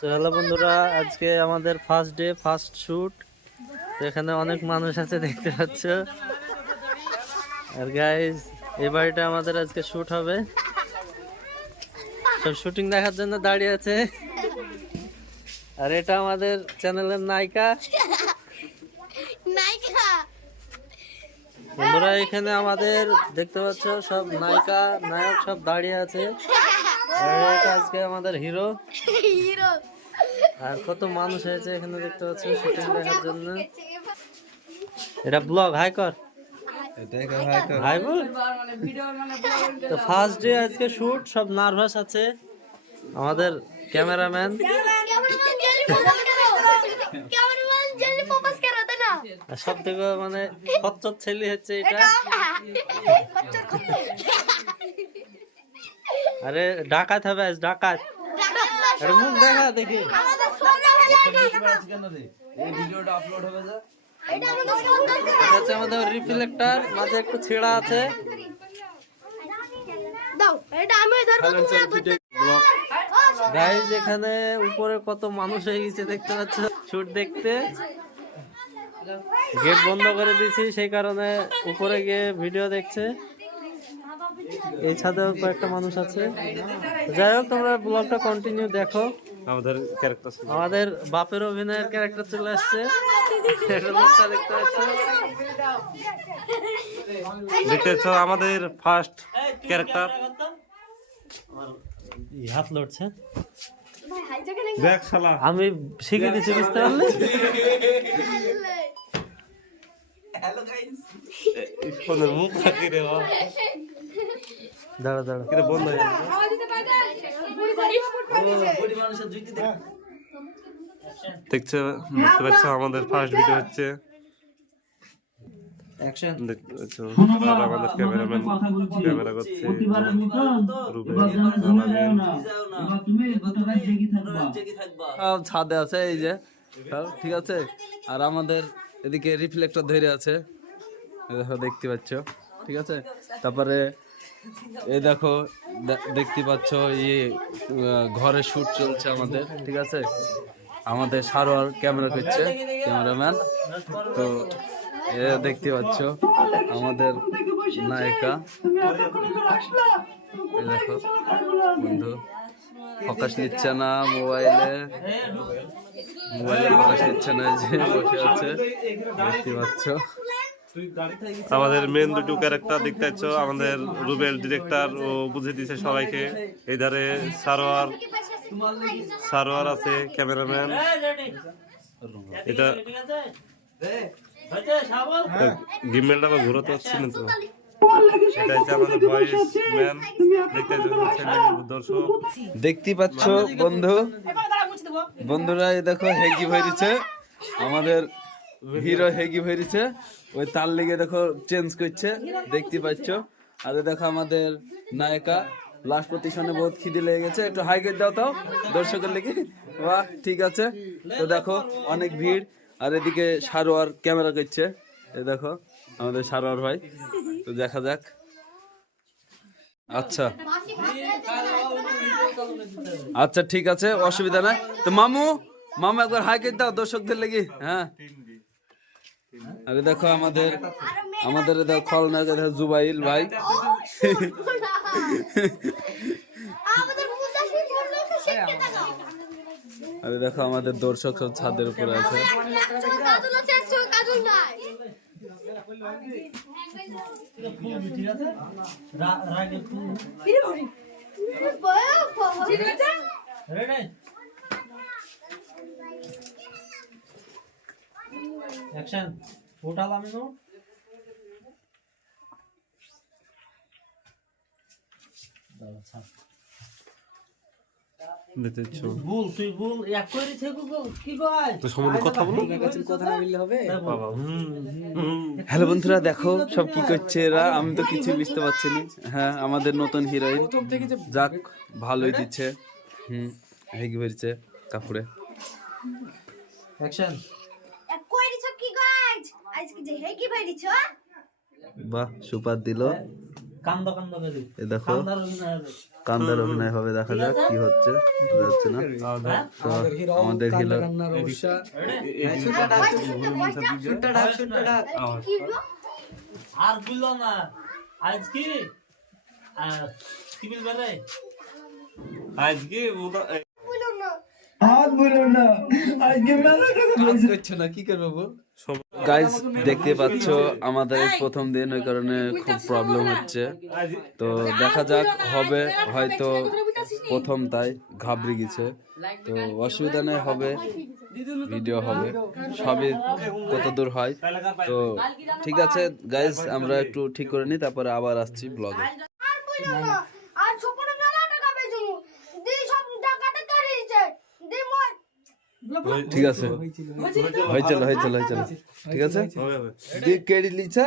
তো হ্যালো বন্ধুরা, আজকে আমাদের ফার্স্ট ডে ফার্স্ট শুট। তো এখানে অনেক মানুষ আছে দেখতে পাচ্ছ। আর গাইস, এই বাড়িটা আমাদের আজকে শুট হবে। সব শুটিং দেখার জন্য দাঁড়িয়ে আছে। আর এটা আমাদের চ্যানেলের নায়িকা। বন্ধুরা, এখানে আমাদের দেখতে পাচ্ছ সব নায়িকা নায়ক সব দাঁড়িয়ে আছে। আর এটা আজকে আমাদের হিরো। আর কত মানুষ হয়েছে এখানে দেখতে পাচ্ছ শুটিং দেখার জন্য। এটা ব্লগ হাই কর, হাই বল। তো ফার্স্ট ডে আজকে শুট, সব নার্ভাস আছে। আমাদের ক্যামেরাম্যান আর সব থেকে মানে খচ্চর ছেলে হচ্ছে এটা। আরে ডাকাত হবে আজ, ডাকাত। আরে মুখ দেখা দেখি। আমাদের রিফ্লেক্টর মাঝে একটু ছেঁড়া আছে। গাইজ, এখানে উপরে কত মানুষ হয়ে গেছে দেখতে পাচ্ছ শুট দেখতে। গেট বন্ধ করে দিয়েছি, সেই কারণে উপরে গিয়ে ভিডিও দেখছে। এই ছাদেও কয়েকটা মানুষ আছে। যাই হোক, তোমরা ব্লগটা কন্টিনিউ দেখো। আমাদের বাপের অভিনয়ের ক্যারেক্টার চলে আসছে। দেখতে পাচ্ছ আমাদের ফার্স্ট ক্যারেক্টার। হাত লড়ছে, দেখ শালা আমি শিখে দিচ্ছি, বুঝতে পারলে? মুখ থাকি রে দাঁড়া দাঁড়া, বন্ধ হয়ে দেখতে পাচ্ছ আমাদের ফার্স্ট ভিডিও হচ্ছে। দেখতে পাচ্ছ আর আমাদের ক্যামেরাম্যান ক্যামেরা করছে। ছাদে আছে এই যে, ঠিক আছে। আর আমাদের এদিকে রিফ্লেক্টর ধরে আছে, দেখতে পাচ্ছ, ঠিক আছে। তারপরে এই দেখো, দেখতে পাচ্ছ ইয়ে ঘরে শুট চলছে আমাদের, ঠিক আছে। আমাদের সারোয়ার ক্যামেরা করছে, ক্যামেরাম্যান। তো এ দেখতে পাচ্ছ আমাদের নায়িকা। এই দেখো বন্ধু, ফোকাস নিচ্ছে না মোবাইলে, ফোকাস নিচ্ছে না, যে বসে আছে দেখতে পাচ্ছ। আমাদের মেন দুটো ক্যারেক্টার দেখতে পাচ্ছ। আমাদের রুবেল ডিরেক্টর ও বুঝে দিয়েছে সবাইকে। এই ধারে সারোয়ার আছে ক্যামেরাম্যান। এটা গিমেলটা বা ঘুরোতে হচ্ছে না তো। এটা হচ্ছে আমাদের ভয়েস ম্যান। দর্শক দেখতে পাচ্ছ বন্ধুরা, এই দেখো হেগি ভরিছে, আমাদের হিরো হেগি ভরিছে। ওই তার লেগে দেখো চেঞ্জ করছে, দেখতে পাচ্ছ। আর দেখো আমাদের নায়িকা লাস্ট পজিশনে বহুত খিদে লেগে গেছে, একটু হাই করে দাও তো দর্শকের লেগে। বাহ, ঠিক আছে। তো দেখো অনেক ভিড়। আর এদিকে সারোয়ার ক্যামেরা করছে, এই দেখো আমাদের সারোয়ার ভাই। তো দেখা যাক। আচ্ছা আচ্ছা, ঠিক আছে, অসুবিধা নাই। তো মামু একবার হাই করে দাও দর্শকদের লেগে। হ্যাঁ, আরে দেখো আমাদের দেখো খলনায়ক, দেখো জুবাইল ভাই। আরে দেখো আমাদের দর্শক সব ছাদের উপরে আছে। অ্যাকশন টোটাল আমি নো আচ্ছা দেখতে পাচ্ছ। বল তুই বল, এক করে থেকে কি কয় তো সম্বন্ধে কথা বলো, কথা না বললে হবে। হ্যালো বন্ধুরা, দেখো সব কি করছে এরা, আমি তো কিছু বুঝতে পারছি না। হ্যাঁ, আমাদের নতুন হিরোইন, যাক ভালোই দিচ্ছে। হেগি ভরছে কাপড়ে। অ্যাকশন বাহ, সুপার দিল। কান্দ কান্দ করে এই দেখো কান্দার অভিনয় হবে। কান্দার অভিনয় হবে, দেখা যাক কি হচ্ছে, বোঝা যাচ্ছে না। তো আমাদের হিরো আর বললো না আজ কি কি বলবে রে আজকে গাইস দেখতে পাচ্ছ আমাদের প্রথম দিন, ওই কারণে খুব প্রবলেম হচ্ছে। তো দেখা যাক, হবে হয়তো প্রথম তাই ঘাবড়ে গেছে, তো অসুবিধা নেই, হবে ভিডিও হবে, সবই কত দূর হয়। তো ঠিক আছে গাইস, আমরা একটু ঠিক করে নিই, তারপরে আবার আসছি ব্লগে। ঠিক আছে, হয়েছিল ঠিক আছে। কেডি লিখছে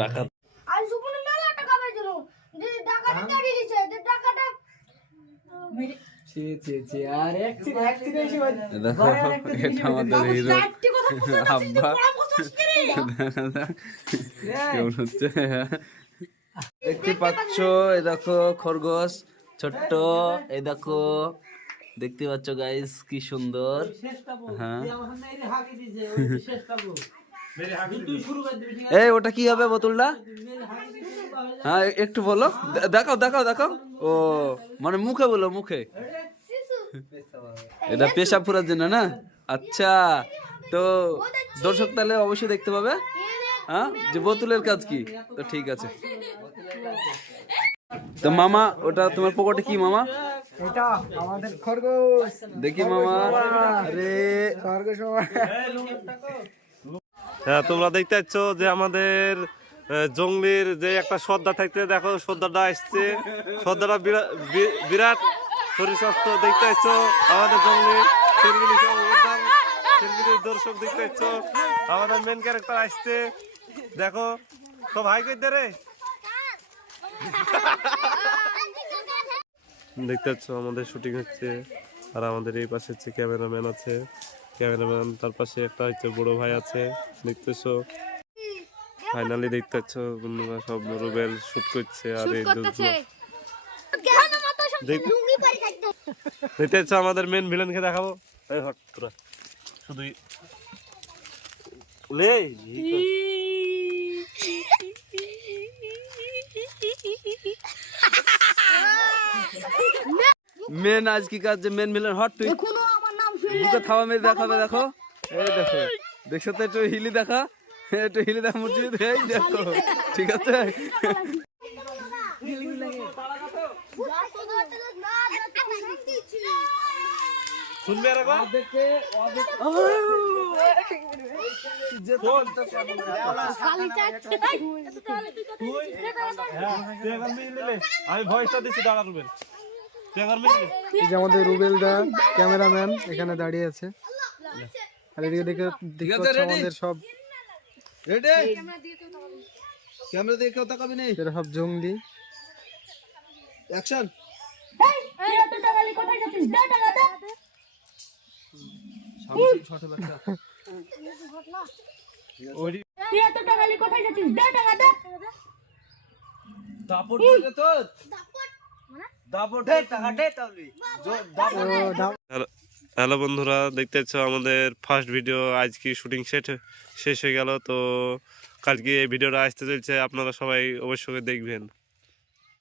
টাকা। দেখো এটা আমাদের হিরো আব্বা, কেমন হচ্ছে দেখতে পাচ্ছ। এই দেখো খরগোশ ছোট্ট, এই দেখো দেখতে পাচ্ছ গাইস কি সুন্দর। হ্যাঁ এই ওটা কি হবে বোতলটা? হ্যাঁ একটু বলো, দেখাও দেখাও দেখাও। ও মানে মুখে বলো, মুখে। এটা পেশাব পুরার জন্য না? আচ্ছা, তো দর্শক তাহলে অবশ্যই দেখতে পাবে, হ্যাঁ, যে বোতলের কাজ কি। তো ঠিক আছে। তো মামা, ওটা তোমার পকেটে কি মামা? এটা আমাদের খরগোশ। দেখি মামা, আরে খরগোশ। হ্যাঁ, তোমরা দেখতে পাচ্ছ যে আমাদের জঙ্গলির যে একটা সর্দার থাকতে, দেখো সর্দারটা আসছে। সর্দারটা বিরাট শরীর স্বাস্থ্য দেখতে পাচ্ছ। আমাদের জঙ্গলির দর্শক দেখতে পাচ্ছ, আমাদের মেন ক্যারেক্টার আসছে। দেখো তো ভাই কই দে রে, দেখতে পাচ্ছ আমাদের শুটিং হচ্ছে। আর আমাদের এই পাশে হচ্ছে ক্যামেরাম্যান আছে, ক্যামেরাম্যান, তার পাশে একটা হচ্ছে বড় ভাই আছে, দেখতেছো। ফাইনালি দেখতে পাচ্ছ বন্ধুরা, সব রুবেল শুট করছে। আর এই দেখতে পাচ্ছ আমাদের মেন ভিলেনকে দেখাবো। এই হট তোরা শুধুই লে মেন আজ কি কাজ, যে মেন ভিলেন হট, তুই বুকে থাবা মেরে দেখাবে। দেখো এই দেখো, দেখছো তো, একটু হিলি দেখা, একটু হিলি দেখা মুরগি, এই দেখো ঠিক আছে। শুনবে এরকম আমি ভয়েসটা দিচ্ছি, দাঁড়া রুবেল। এই যে আমাদের রুবেল দা ক্যামেরাম্যান এখানে দাঁড়িয়ে আছে। আর এদিকে দেখতে পাচ্ছ আমাদের সব রেডি, ক্যামেরা দিয়ে কেউ তাকাবি নেই, এরা সব জঙ্গলি। অ্যাকশন। হ্যালো বন্ধুরা, দেখতে পাচ্ছ আমাদের ফার্স্ট ভিডিও আজকে শুটিং শেষ হয়ে গেল। তো কালকে এই ভিডিওটা আসতে চলছে, আপনারা সবাই অবশ্যই দেখবেন।